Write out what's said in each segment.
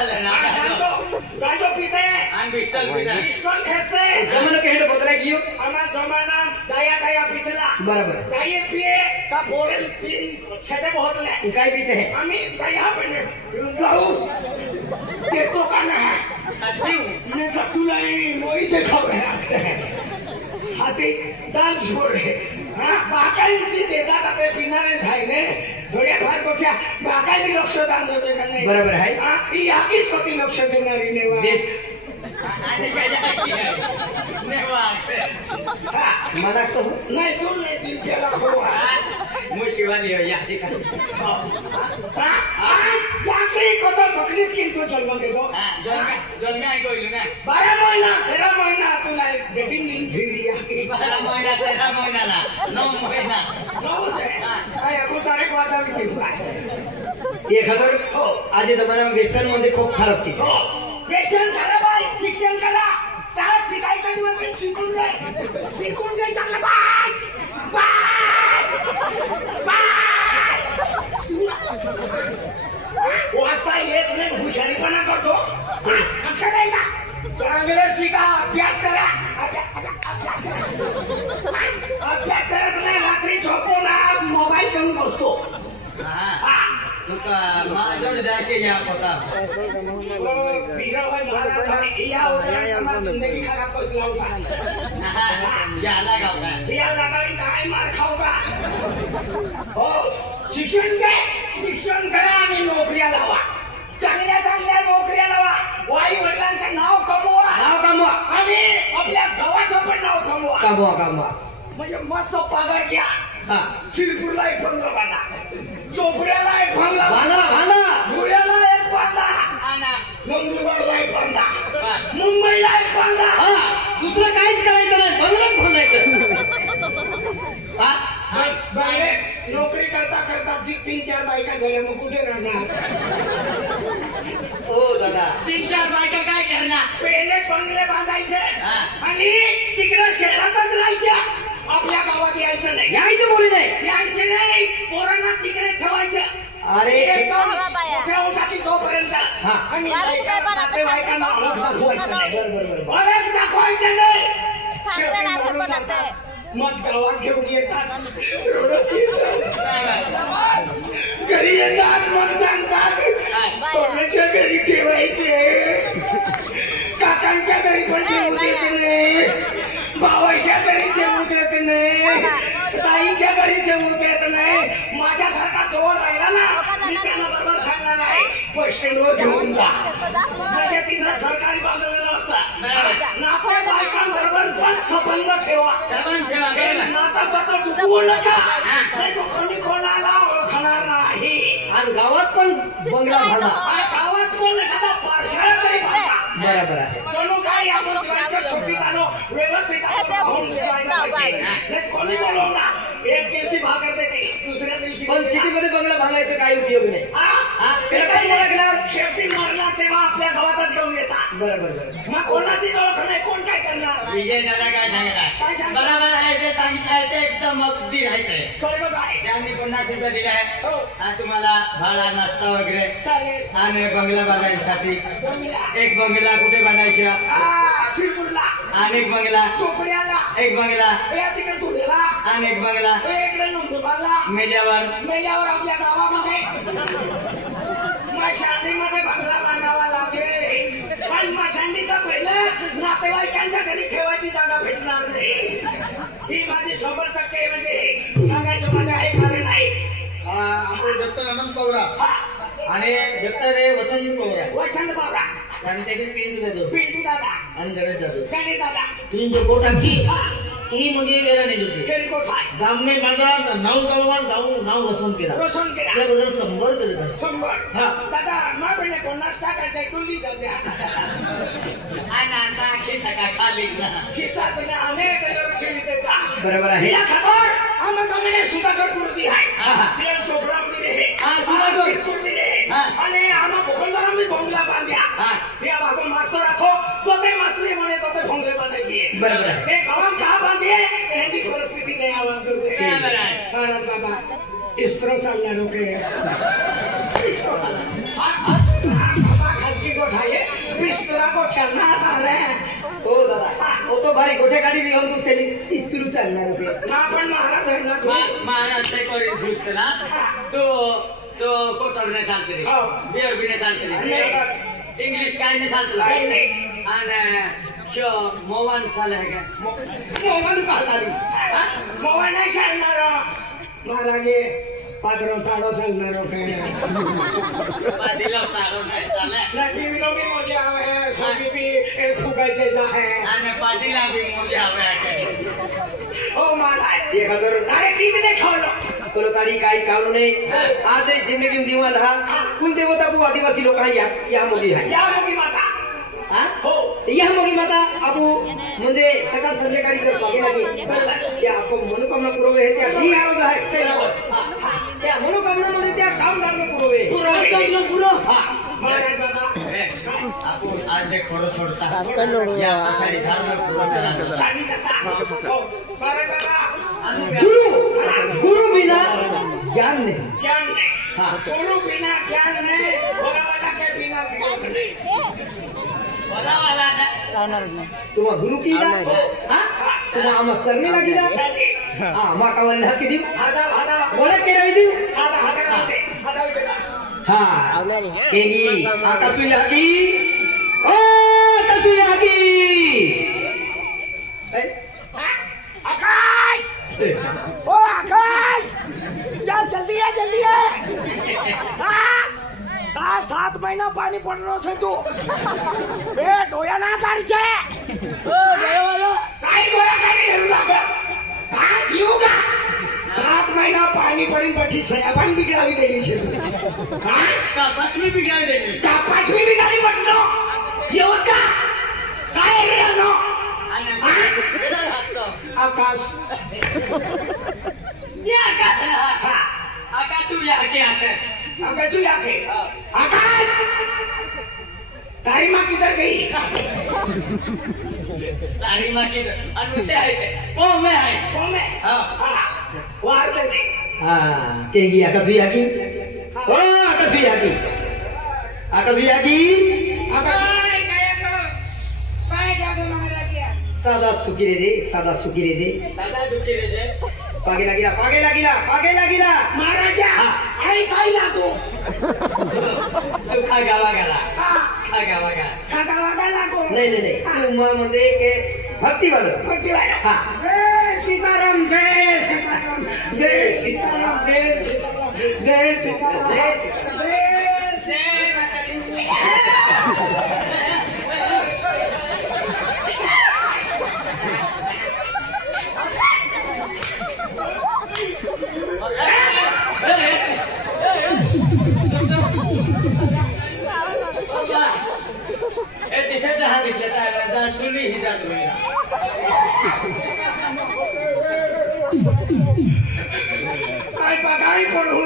झालं ना गाजो पीते आणि पिस्टल पिता पिस्टल खेचते जमाना केंड बोतला कियो आमा जमाना दया पीतला बराबर दया पिए का बोरेल पीन छटे बहुत ले काय पीते हैं आम्ही दया पीने गाऊ ते तो काना है मैं तुलाई मोई देखाव है हाथी दाल छोड़े हाँ बाकाई ती देता ते पिनारे झाइने थोड्या फार पेक्षा बाकाई बी लक्ष दान देते का नाही बरोबर आहे हाँ ही याकीच होती लक्ष देणारी नेवा बेस आणि काय की आहे नेवा मजाक तो नाही तू नाही ती केला हो मुशिवाली हो या ठिकाणी याकी कतो तकलीफ किंतु जन्म देतो जन्म आहे कोइलो ना 12 महिना 13 महिना तुला डेटिंग इन फिरी याकी 12 महिना 13 महिना 9 महिना 9 से काय आपण सारे क्वार्टर की ये खबर हो आज जमाना में व्यसन मध्ये खूप खराब चीज हो व्यसन करा बाई शिक्षण करा शाळा शिकायचं दिवस शिकून जाय चांगलं बाय वाचता येत नाही हुशारीपणा करतो असं नाही का चांगलं शिका अभ्यास करा अभ्यास करत नाही रात्री झोपून मोबाईल घेऊन बसतो तुका माझ्याकडे जायचे या पता बीराबाई महाराज या होता जिंदगी खराब कर दिला होता याला गाव काय या लागावी काय मार खाऊ का हो शिक्षण करा आणि नोकऱ्या लावा चांगल्या नोकऱ्या लावा वाई वडिलांचं नाव कमवा आणि आपल्या गावाचं पण नाव कमवा म्हणजे मस्त पगार घ्या शिरपूरला एक बंगला बांधा चोपड्याला एक बंगला बांधा धुळ्याला एक बांधा नंदुरबारला एक बांधा मुंबईला एक बांधा दुसरं काहीच करायचं नाही बंगलाच बाहेर नोकरी करता 3-4 बायका झाल्या मग कुठे राहणार हो दादा 3-4 बायका काय करणार पहिले बंगले बांधायचे आणि तिकडे शहरातच राहायच्या आपल्या गावात यायचं नाही पोरांना तिकडे ठेवायचं अरे एकदम ठेवून तोपर्यंत आणि नातेवाईकांना ओळख दाखवायचं नाही मग गावात घेऊन येतात घरी येतात मग सांगतात कोणाच्या घरी ठेवायचे काकांच्या घरी पण ठेवू देत नाही भावाच्या घरी ठेवू देत नाही ताईच्या घरी ठेवू देत नाही माझ्यासारखा जोर राहिला ना मी त्यांना बरोबर सांगणार आहे बस स्टँडवर घेऊन जा म्हणजे तिथं सरकारी बांधलेलं असतं नात्या बायकांबरोबर पण संबंध ठेवा नाता कसं डुबवू नका नाही तो कोणी कोणाला ओळखणार नाही आणि गावात पण बंगला बांधा गावात पण एखादा पारशाळा तरी बांधा बरोबर आहे जणू काय आपण सुट्टीत आलो व्यवस्थित कोणी बोलवणार एक दिवशी भाकर देते दुसऱ्या दिवशी पण सिटीमध्ये बंगला बांधायचा काही उपयोग नाही शेवटी मरणार तेव्हा आपल्या गावातच घेऊन येतात बरोबर मग कोणाची ओळख नाही कोण काय करणार विजय दादा काय सांगतात बरोबर आहे ते सांगितलंय ते एकदम अगदी राहायचंय बरोबर आहे त्यांनी 50 रुपये दिले आहे आणि तुम्हाला भाडा नाश्ता वगैरे चालेल आणि बंगला बांधायसाठी एक बंगला कुठे बांधायचा शिरपूरला आणि एक बंगला चोपड्याला एक बंगला तिकडे धुळेला आणि एक बंगला इकडे नंदुरबारला मेल्यावर आपल्या गावामध्ये माशांडीमध्ये बंगला बांधावा लागेल पण माशांडीचा पहिलं नातेवाईकांच्या घरी ठेवायची जागा भेटणार नाही ही माझी 100% म्हणजे सांगायचं माझं हे कारण आहे आपण डॉक्टर अनंत पवरा आणि डॉक्टर वसंत पवरा आणि त्याचे पिंटू दादा आणि गणेश दादा तीन जो कोटा ही मुझे मेरा नहीं होती केली कोठा गाम में माझा नाव रोशन केला त्याबद्दल 100 दिले 100 दादा मा बने कोणास टाकायचा टुल्ली जाते आता खिसा का खाली खिसा तुला अनेक खेळी देता बरोबर आहे या खबर आम्हाला सुधाकर गुरुजी आहे तिला चोपडा रे कुर्मी रे आणि आम्हा भोकलदारा मी बंगला बांध्या त्या बागो मास्टर राखो जो ते मास्टरी म्हणे तो ते बंगले बांधायची बरोबर आहे ते गावात का बांधे यांची परिस्थिती नाही आवाज बाबा इस्रो चालणार ओके खाजगी चालणार आले हो दादा हो तो भारी गोठे गाडी घेऊन तू सेली इस्त्रू चालणार होते आपण महाराज आहे ना तू महाराज ते करून घेतलं ना तो कोटल नाही चालते बिअर बी नाही चालते इंग्लिश काय नाही चालतं आणि मोहन चाल आहे का मोहन काढाली मोहन नाही चालणार महाराजे पात्र चाडो चालणार पाटीला साडो नाही चालत टीव्ही मोजे आवे सोबी बी फुगायचे आहे आणि पाटीला बी मोजे हवे ओ महाराज एक हजार अरे किसने खावलं बोलो तारी काही काढू नये आज जिंदगी दिवा हा कुलदेवता बु आदिवासी लोक या मोगी आहे या मोगी माता हो या मोगी माता अबू म्हणजे सकाळ संध्याकाळी जर बघे लागेल त्या आपण मनोकामना पुरवे त्या ही आरोग्य आहे त्या मनोकामनामध्ये त्या कामदार पुरवे पुरो महाराज बाबा आपण आज एक खोडं सोडता या आषाढी धारण पुरवठा साडी जाता महाराज बाबा गुरु बिना ज्ञान नहीं ज्ञान नहीं गुरु बिना ज्ञान नहीं बोला वाला के बिना ज्ञान नहीं बोला वाला तुम्हा गुरु की तुम्हा आम सरने लगी माका वल्ला किती ओळख केली हाँ केगी आकाशु यागी ओ आकाशु यागी आकाश ओ आकाश चल जल्दी है हाँ 7 महीना पानी पड़नो से तू ए डोया ना काढ छे काय डोया काढी हेरू लाग हां युगा 7 महीना पानी पડીન પછી સયાબાન બિગડાવી દેલી છે હા कापास मी बिघडावी देली कापास मी बिगाडी म्हटलो योगा काय रे नो आकाश ये आकाश तू या के आते आकाश या के आकाश तारी माँ किधर गई तारी माँ की अनुसे आहे ते कौन में हाँ वार जल्दी हाँ केगी आकाशु यागी ओ आकाशु यागी काय जागो महाराज सादा सुखी रे दादा दुखी रे जे पागे लागिला महाराजा आई काय लागो तू खा गावा गेला खागा लागो नाही तू म्हणजे के भक्ती वाला हाँ जय सीताराम तिथे हा घेतला सुनी ही जात काय बघाई पडू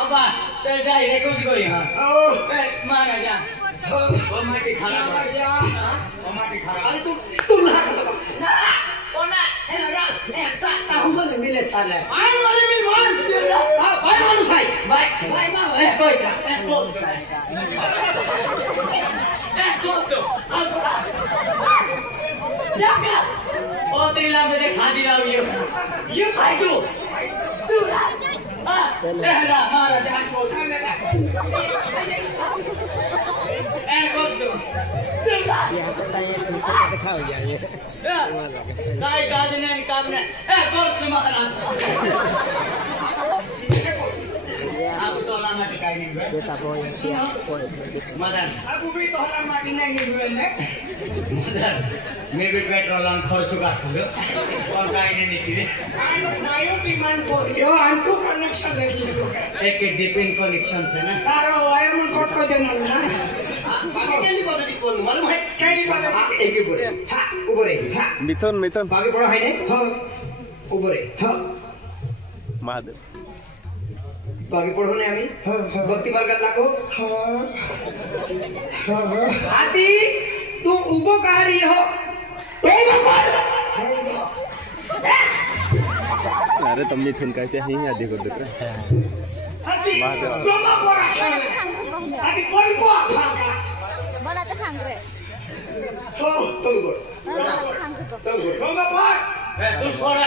अब्बा तर डायरेक्ट गोई हा महाराजा ओ माटी खाना ओ माटी खाना अरे तू ना कोणा हे राजा ताहुमले मिले चालले आय वाले मिल मान बाय माणूस आहे बाय मा ए कोई का ओ त्रिला मध्ये खादी लावली ये काय तू तेरा महाराजा को ए कोतो काय काज नाही काम नाही ए कोतो महाराज आप तोला माटी काय नाही Dia tak boleh siap pun. Madan aku भी तोहरा माटी नहीं निभवेल ने मदन मैं भी पेट्रोल ऑन खर्च काढतो पण काय नाही निघते नायो डिमांड कोरियो अंतु कनेक्शन लेली एक डिपिंग कलेक्शन છે ને તારો વાયરમેન્ટ કોટ को देणार ना बाकी केली पद्धती कोण मला माहित केली पद्धती एक उभो रे उभो रे Miton. बागे पडो आहे ने हाँ उभो रे Mahal. बागे पडो ने आम्ही भक्ती मार्गात लागो आती तू उभो का रही हो अरे तुम मिथुन कहते हैं आधी को देख हती महादेव. जोमा पोरा आधी कोण को तूच पडा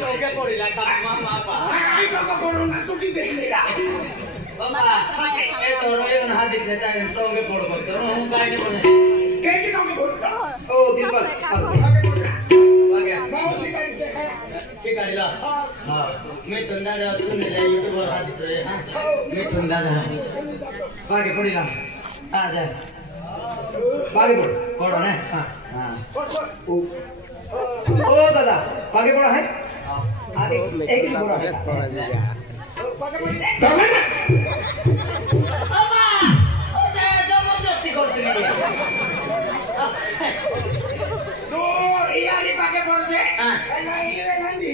टोके पडिला मामा काय कसं पडून ना तू किती देखली का बाबा ए तोरो येऊन हात दिले त्या टोके पड बघतो काय नाही बोलत केकी नका बोलू का ओ दिलबर बघा मावशी काय देखाय शिकारीला हा मी दादा तुम्ही YouTube वर हात दिले हा मी दादा बागे पडिला हा जा बागे पड पडो ना हा ओ दादा बागे पड आहे आधी एक पड आहे बाबा ओसे जबरदस्ती करছিলি तो यारी पाके पडते हां नाही वेलांडी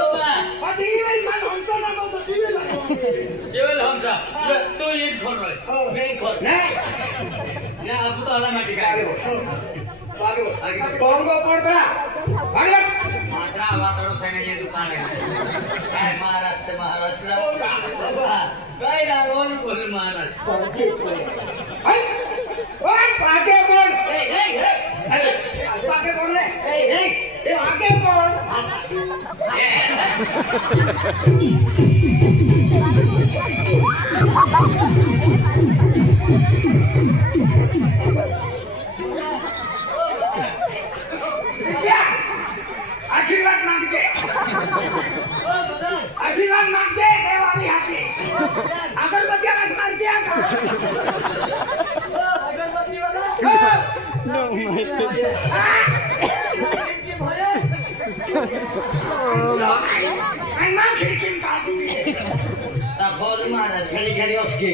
बाबा आधी वेल मन हमचा नाम होता दिवेल जेवल हमचा तो एक खोर रे मैं खोर ना ना अब तो आला माटी काय बागे पड कोंगो पडता बागे मात्रा वातडो सैने ये दुकान है काय महाराज बाबा काय लागोल बोल महाराज हाय ओय बागे पड ए बागे पड रे ए बागे पड आशीर्वाद मागचे आशीर्वाद मागचे देवा भी हाती अगरबत्ती आवाज मारते का अगरबत्ती वाला No, my God. अन्ना खिड़की काटू ता बोल महाराज खड़ी खड़ी उसके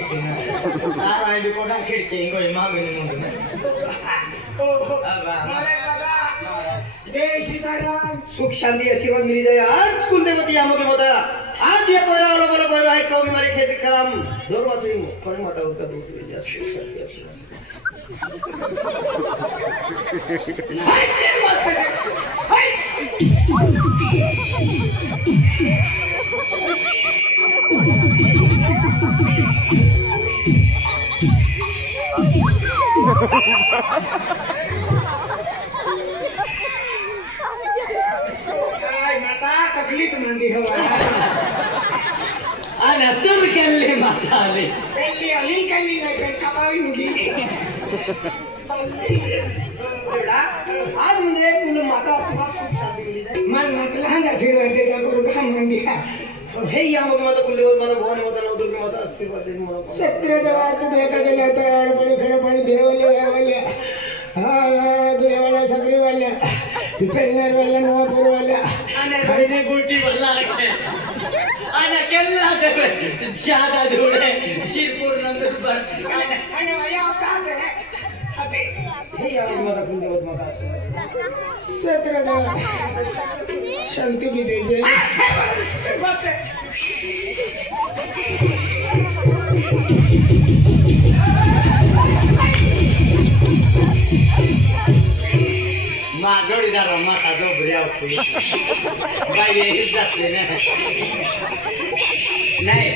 तार आई भी कोडा खिड़की कोई मांगे नहीं मुंडे अरे बाबा जय सीताराम सुख शांति आशीर्वाद मिली जाए आज कुल देवती आमो के बता आज ये पैरा वाला बोला पैरा है कौन हमारे खेत खराम जोरवा से कौन माता उसका दूध ले जा सुख शांति आशीर्वाद आशीर्वाद माता तकलीफ मंदी हो अरे तुम केले माता आले पहली अली कली नहीं फिर कपावी मुगी बेटा आज मुझे कुल माता आशीर्वाद सुख शांति मिली जाए मन मतलब आशीर्वाद देता करू काम मंदी हे या मग माता कुल देवत माता भवानी माता नवदुर्गा माता आशीर्वाद दे मला छत्र देवात देखा गेला तर अडपणे खडे पाणी धिरवले हा दुरेवाल्या सकरीवाल्या पेरणारवाल्या नवापूरवाल्या अने बहिणी गुलटी भरला रखे अने केला देवे ज्यादा धोडे शिरपूर नंदुरबार आणि वया काय आहे अबे हे या मग माता कुल देवत माता आशीर्वाद छत्र देवा शांती भी दे जे जोडीदार माता जोबऱ्या होती बाई जातले नाही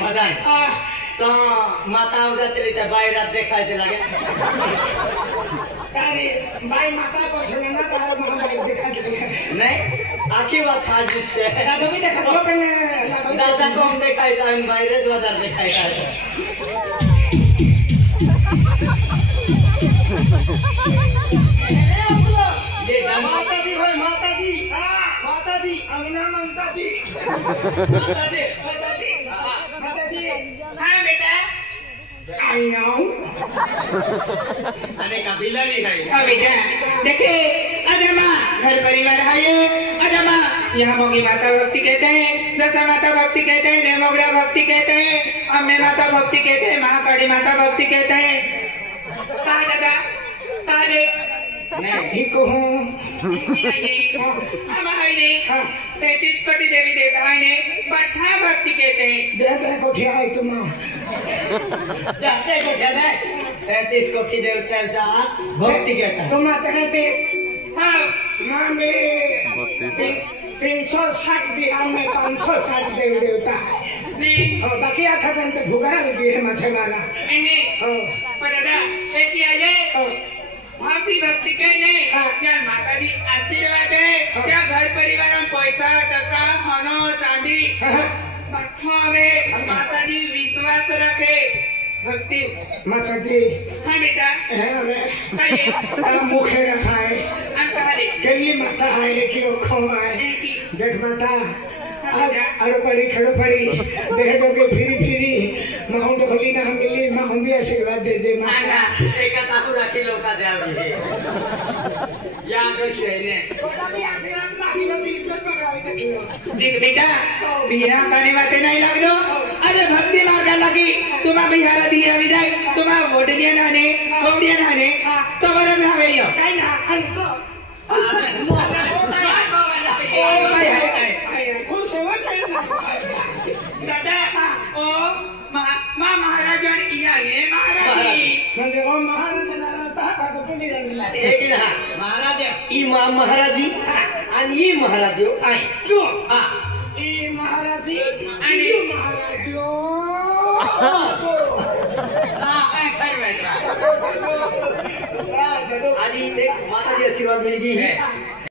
मदन तो माता जातली त्या बाहेरात देखायचे लागे अरे बाई माता पासून ना तारा महाबाई देखायचे नाही आखी बात हाजी छे दादा भी देखा तो पण दादा कोण देखायचा आणि बाहेरच बाजार देखायचा माताजी होय माताजी माताजी अंगना माताजी माताजी माताजी हाँ बेटा आई आऊं अने का बिलाड़ी है हाँ बेटा देखे अजमा घर परिवार है अजमा यहाँ मोगी माता भक्ति कहते हैं दशा माता भक्ति कहते हैं देवोग्रा भक्ति कहते हैं अम्बे माता भक्ति कहते हैं महाकाली माता भक्ति कहते हैं कहा दादा कहा रे मैं ठीक हूँ हमारे 33 कोटि देवी देवताओं ने पठा भक्ति कहते हैं जैसे कोठी आए तुम जाते को क्या है 33 कोटि देवता का भक्ति कहता है तुम आते हैं 33 हाँ माँ में 360 दिया में 560 देवी देवता नहीं बाकी आता बनते भुगारा भी है मछवाना नहीं पर दादा एक ही आए भाती भक्ति के नहीं यार माता जी आशीर्वाद है क्या घर परिवार में पैसा टका मनो चांदी में माता जी विश्वास रखे भक्ति माता जी हाँ बेटा मुखे रखा है केली माता है लेकिन वो खो है देख माता आड़ो पड़ी खड़ो पड़ी देख डोके फिरी माहू डोली ना मिली माहू भी आशीर्वाद दे जे माता एक ताकू रखी लोका जावी या कुछ है जी बेटा बिहार करने वाते नहीं लग दो अरे भक्ति मार्ग लगी तुम्हारा बिहार दिया विजय तुम्हारा वोट दिया नाने तो बड़ा में आवे यो काय ना अंको दादा ओ माँ महाराजा इया ये महाराजी म्हणजे ओ महाराज ता का तुम्ही रंगला एक ना महाराज ई महाराजी आणि ई महाराज आहे क्यों हा ई महाराजी आणि महाराजो हा काय खरं आहे आधी ते माताजी आशीर्वाद मिळगी है